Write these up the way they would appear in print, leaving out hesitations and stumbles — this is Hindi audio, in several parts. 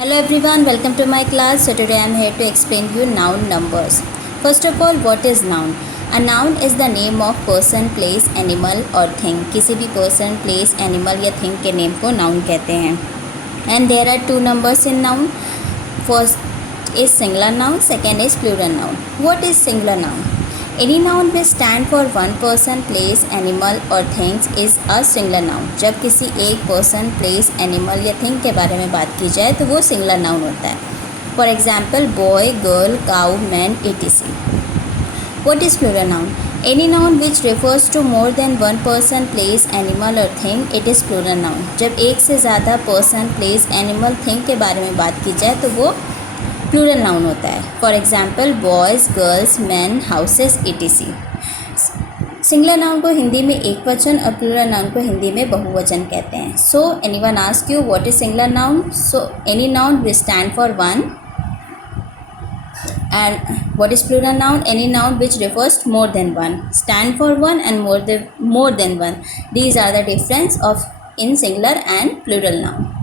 Hello everyone, welcome to my class. So today I am here to explain you noun numbers. First of all, what is noun? A noun is the name of person, place, animal or thing. किसी भी person, place, animal या thing के name को noun कहते हैं. And there are two numbers in noun. First is singular noun, second is plural noun. What is singular noun? Any noun which stand for one person, place, animal or things is a singular noun. जब किसी एक person, place, animal या thing के बारे में बात की जाए तो वो singular noun होता है. For example, boy, girl, cow, man, etc. What is plural noun? Any noun which refers to more than one person, place, animal or thing, it is plural noun. जब एक से ज़्यादा person, place, animal, thing के बारे में बात की जाए तो वो प्लूरल नाउन होता है. For example boys, girls, man, houses, etc. Singular noun को हिंदी में एक वचन और प्लूरल नाउन को हिंदी में बहुवचन कहते हैं. So anyone ask you what is singular noun? So any noun which stand for one. And what is plural noun? Any noun which refers to more than one. Stand for one and more than one. These are the difference of in singular and plural noun.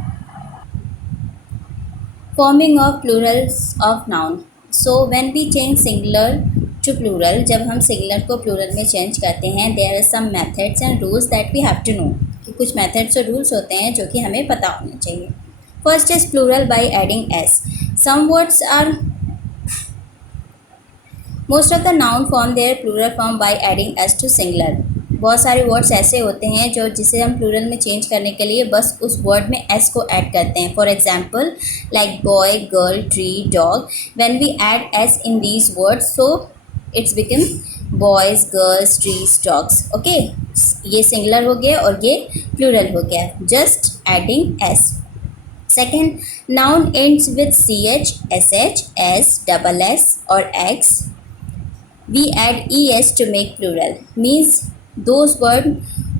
Forming of plurals of noun. So when we change singular to plural, जब हम singular को plural में change करते हैं, there are some methods and rules that we have to know. कि कुछ methods और rules होते हैं जो कि हमें पता होने चाहिए. First is plural by adding s. Some words are most of the noun form their plural form by adding s to singular. बहुत सारे वर्ड्स ऐसे होते हैं जो जिसे हम प्लूरल में चेंज करने के लिए बस उस वर्ड में एस को ऐड करते हैं. For example like boy, girl, tree, dog. When we add S in these words so it's become boys, girls, trees, dogs. Okay, ये सिंगुलर हो गया और ये प्लूरल हो गया just adding S. Second, noun ends with C H, S H, S, double S और X. We add es to make plural. Means those word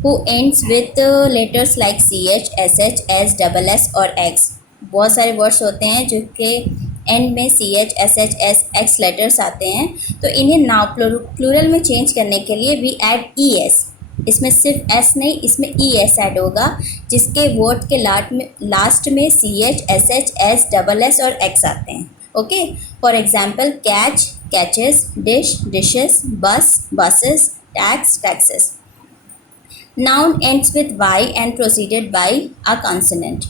who ends with letters like ch, sh, s, double s और x. बहुत सारे वर्ड्स होते हैं जो कि एंड में ch, sh, s, x letters आते हैं, तो इन्हें नाउ प्लूरल में चेंज करने के लिए वी ऐड es. इसमें सिर्फ s नहीं, इसमें es ऐड होगा जिसके वर्ड के लास्ट में ch, sh, s, double s और x आते हैं. Okay, for example catch, catches, dish, dishes, bus, buses, tax, taxes. Noun ends with y and preceded by a consonant.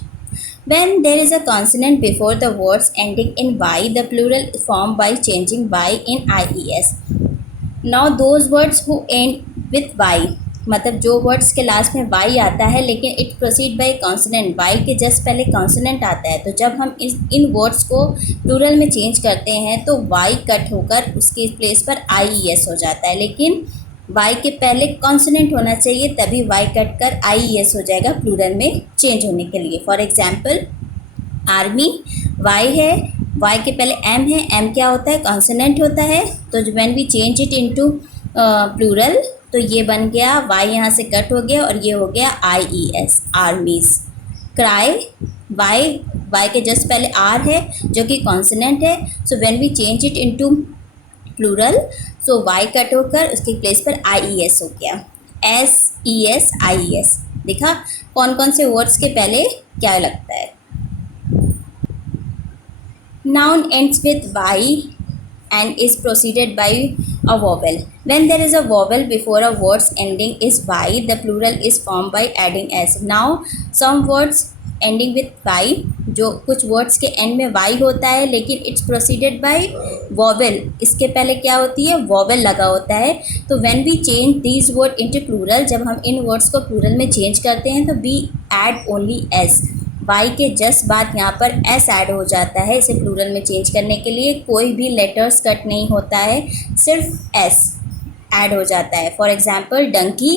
When there is a consonant before the words ending in y, the plural is formed by changing y in ies. Now those words who end with y, मतलब जो वर्ड्स के लास्ट में y आता है लेकिन it proceed bye consonant, y के जस्ट पहले कॉन्सोनेंट आता है, तो जब हम इन वर्ड्स को प्लूरल में चेंज करते हैं तो y कट होकर उसके प्लेस पर ies हो जाता है. लेकिन y के पहले कॉन्सोनेंट होना चाहिए तभी y कट कर ies हो जाएगा प्लूरल में चेंज होने के लिए. फॉर एग्जाम्पल आर्मी, y है, y के पहले m है, m क्या होता है? कॉन्सोनेंट होता है. तो when we change it into plural तो ये बन गया y यहाँ से कट हो गया और ये हो गया ies, आर्मीज. क्राई, y के जस्ट पहले r है जो कि कॉन्सोनेंट है, so when we change it into plural so y cut होकर उसके प्लेस पर ies हो गया. s, ies. देखा कौन कौन से वर्ड्स के पहले क्या लगता है. Noun ends with y and is preceded by a vowel. When there is a vowel before a words ending is y, the plural is formed by adding s. Now some words ending with y, जो कुछ वर्ड्स के एंड में y होता है लेकिन इट्स प्रोसीडेड बाय वॉवेल, इसके पहले क्या होती है? वॉवेल लगा होता है. तो when we change these word into plural, जब हम इन वर्ड्स को प्लूरल में चेंज करते हैं तो we add only s. y के जस्ट बाद यहाँ पर s ऐड हो जाता है. इसे प्लूरल में चेंज करने के लिए कोई भी लेटर्स कट नहीं होता है, सिर्फ s ऐड हो जाता है. फॉर एग्जाम्पल डंकी,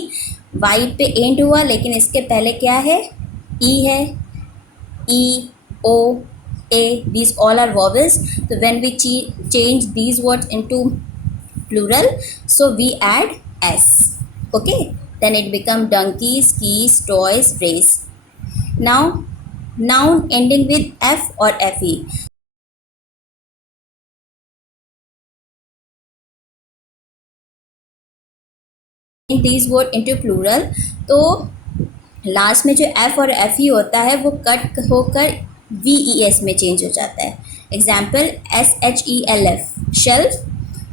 y पे एंड हुआ लेकिन इसके पहले क्या है? e है, e, o, a, these all are vowels. तो when we change these words into plural so we add s. Okay, then it become donkeys, keys, toys, race. Now noun ending with f or fe. These word into plural तो लास्ट में जो f और fe होता है वो कट होकर VES में चेंज हो जाता है. Example SHELF shelf.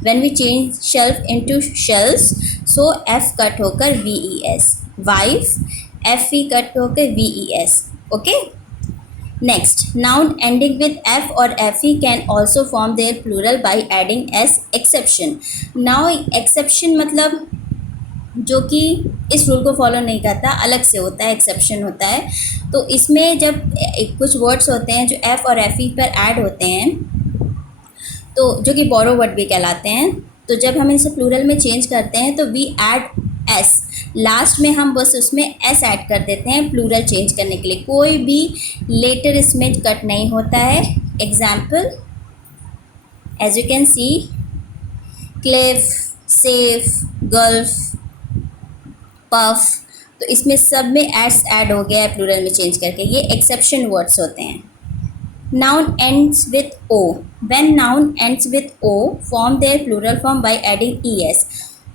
When we change shelf into shelves, so F cut होकर VES. Wife FE कट होकर VES. Okay. Next, noun ending with F or FE can also form their plural by adding S exception. Now exception मतलब जो कि इस रूल को फॉलो नहीं करता, अलग से होता है, एक्सेप्शन होता है. तो इसमें जब कुछ वर्ड्स होते हैं जो F और FE पर ऐड होते हैं, तो जो कि बोरो वर्ड भी कहलाते हैं, तो जब हम इसे प्लूरल में चेंज करते हैं तो वी ऐड एस. लास्ट में हम बस उसमें एस ऐड कर देते हैं प्लूरल चेंज करने के लिए. कोई भी लेटर इसमें कट नहीं होता है. Example as you can see, cliff, safe, gulf, puff. तो इसमें सब में एस ऐड हो गया है प्लूरल में चेंज करके. ये एक्सेप्शन वर्ड्स होते हैं. Noun ends with O. When noun ends with O, form their plural form by adding es.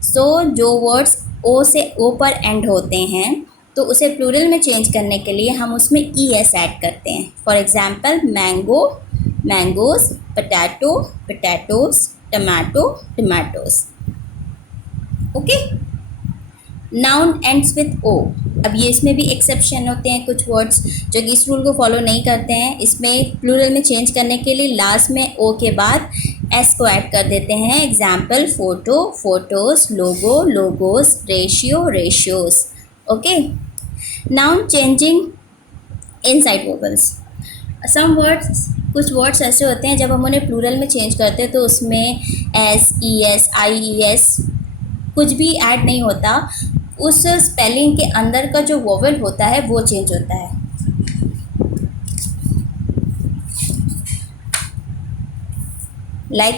So जो words O से O पर end होते हैं, तो उसे प्लूरल में चेंज करने के लिए हम उसमें es ऐड करते हैं. For example mango, mangoes, potato, potatoes, tomato, tomatoes. Okay. Noun ends with O. अब ये इसमें भी एक्सेप्शन होते हैं कुछ वर्ड्स जो कि इस रूल को फॉलो नहीं करते हैं. इसमें प्लूरल में चेंज करने के लिए लास्ट में ओ के बाद एस को ऐड कर देते हैं. Example photo, photos, logo, logos, ratio, ratios. Okay. Noun changing inside vowels. Some words, कुछ वर्ड्स ऐसे होते हैं जब हम उन्हें प्लूरल में चेंज करते हैं तो उसमें एस, ई एस, आई ई एस कुछ भी ऐड नहीं होता. उस स्पेलिंग के अंदर का जो वोवेल होता है वो चेंज होता है. Like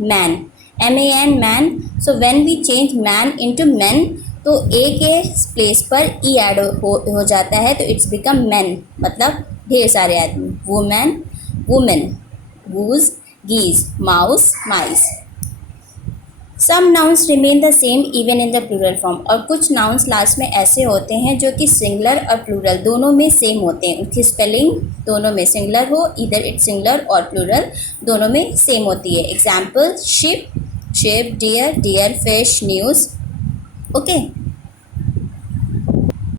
man, MAN, men. So when we change man into men, तो ए के प्लेस पर ई ऐड हो जाता है, तो इट्स बिकम मैन, मतलब ढेर सारे आदमी. Women, women, goose, geese, mouse, mice. Some nouns remain the same even in the plural form. और कुछ नाउन्स लास्ट में ऐसे होते हैं जो कि सिंगुलर और प्लूरल दोनों में सेम होते हैं. उनकी स्पेलिंग दोनों में सिंगुलर हो, इधर इट्स सिंगुलर और प्लूरल दोनों में सेम होती है. Example ship, ship, deer, deer, fish, news. Okay.